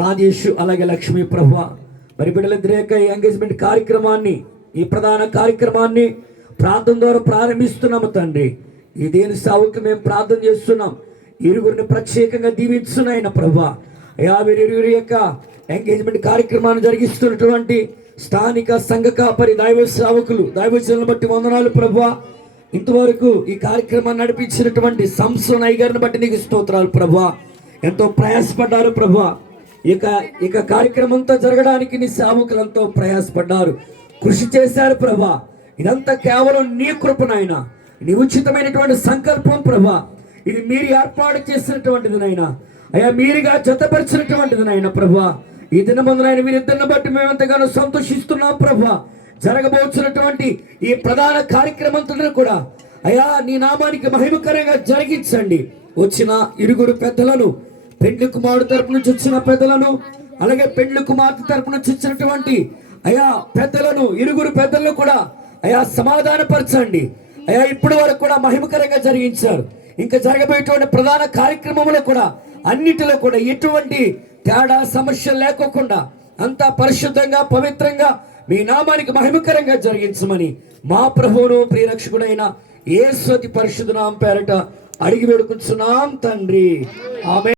రాజేష్ అలాగే లక్ష్మీ ప్రభ మరి బిడ్డలిద్దరి యొక్క ఎంగేజ్మెంట్ కార్యక్రమాన్ని, ఈ ప్రధాన కార్యక్రమాన్ని ప్రార్థన ద్వారా ప్రారంభిస్తున్నాము తండ్రి. ఈ దేని సావుకి మేము ప్రార్థన చేస్తున్నాం. ఇరుగురిని ప్రత్యేకంగా దీవించున్నాయన ప్రభా. అయా వీరిరువురి యొక్క ఎంగేజ్మెంట్ కార్యక్రమాన్ని జరిగిస్తున్నటువంటి స్థానిక సంఘ కాపరి దైవ సేవకులు, దైవజనులను బట్టి వందనాలు ప్రభా. ఇంతవరకు ఈ కార్యక్రమాన్ని నడిపించినటువంటి సంసోన్ అయ్య గారిని బట్టి నీకు స్తోత్రాలు ప్రభా. ఎంతో ప్రయాసపడ్డారు ప్రభా. ఇక కార్యక్రమంతో జరగడానికి నీ సేవకులంతో ప్రయాసపడ్డారు, కృషి చేశారు ప్రభా. ఇదంతా కేవలం నీ కృపనైనా, నీ ఉచితమైనటువంటి సంకల్పం ప్రభా. ఇది మీరు ఏర్పాటు చేసినటువంటిది నైనా, అయ్యా మీరుగా జతపరిచినటువంటిది నైనా ప్రభా. ఈ దినమందునైనా వీరిద్దరిని బట్టి మేము ఎంతగానో సంతోషిస్తున్నాం ప్రభా. జరగబోతున్నటువంటి ఈ ప్రధాన కార్యక్రమంతో కూడా అయ్యా నీ నామానికి మహిమకరంగా జరిగించండి. వచ్చిన ఇరుగురు పెద్దలను, పెండ్లి కుమారుడు తరపు నుంచి వచ్చిన పెద్దలను, అలాగే పెండ్లి కుమార్తె తరపు నుంచి వచ్చినటువంటి అయా పెద్దలను, ఇరుగురు పెద్దలను కూడా అయా సమాధానపరచండి. అయా ఇప్పటి వరకు కూడా మహిమకరంగా జరిగించారు. ఇంకా జరగబోయేటువంటి ప్రధాన కార్యక్రమంలో కూడా అన్నిటిలో కూడా ఎటువంటి తేడా సమస్య లేకోకుండా అంతా పరిశుద్ధంగా పవిత్రంగా మీ నామానికి మహిమకరంగా జరిగించమని మా ప్రభువును ప్రియరక్షకుడైన యేసు అతి పరిశుద్ధ నామం పేరట అడిగి వేడుకుంటున్నాం తండ్రి. ఆమేన్.